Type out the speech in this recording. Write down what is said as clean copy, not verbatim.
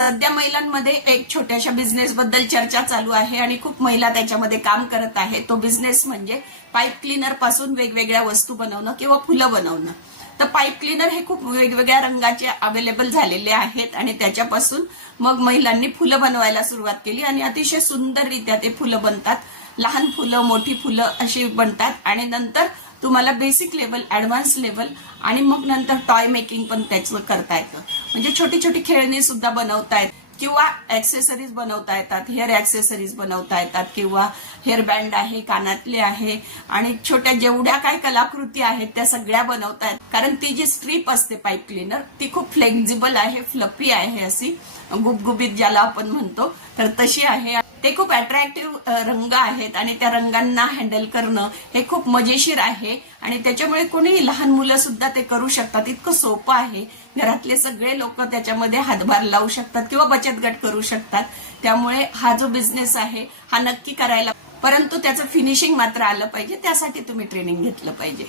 सध्या महिलांमध्ये एक छोट्याशा बिझनेस बद्दल चर्चा चालू आहे आणि खूप महिला त्याच्यामध्ये काम करत आहे। तो बिझनेस म्हणजे पाईप क्लीनर पासून वेगवेगळ्या वस्तू बनवणं किंवा फुलं बनवणं। तर पाईप क्लीनर हे खूप वेगवेगळ्या रंगाचे अवेलेबल झालेले आहेत आणि त्याच्यापासून मग महिलांनी फुलं बनवायला सुरुवात केली आणि अतिशय सुंदररित्या ते फुलं बनतात। लहान फुलं, मोठी फुलं अशी बनतात आणि नंतर तुम्हाला बेसिक लेवल, ऍडव्हान्स लेवल आणि मग नंतर टॉय मेकिंग पण त्याचं करता येतं। म्हणजे छोटी छोटी खेळणी सुद्धा बनवता येतात किंवा ऍक्सेसरीज बनवता येतात, हेअर ऍक्सेसरीज बनवता येतात किंवा हेअर बँड आहे, कानातले आहे आणि छोट्या जेवढ्या काही कलाकृती आहेत त्या सगळ्या बनवता येतात। कारण ती जी स्ट्रीप असते पाईप क्लीनर ती खूप फ्लेक्झिबल आहे, फ्लफी आहे, अशी गुबगुबीत ज्याला आपण म्हणतो तर तशी आहे। ते खूप अट्रॅक्टिव्ह रंग आहेत आणि त्या रंगांना हँडल करणं हे खूप मजेशीर आहे आणि त्याच्यामुळे कोणी लहान मुलं सुद्धा ते करू शकतात। इतकं सोपं आहे, घरातले सगळे लोक त्याच्यामध्ये हातभार लावू शकतात किंवा बचत गट करू शकतात। त्यामुळे हा जो बिझनेस आहे हा नक्की करायला, परंतु त्याचं फिनिशिंग मात्र आलं पाहिजे, त्यासाठी तुम्ही ट्रेनिंग घेतलं पाहिजे।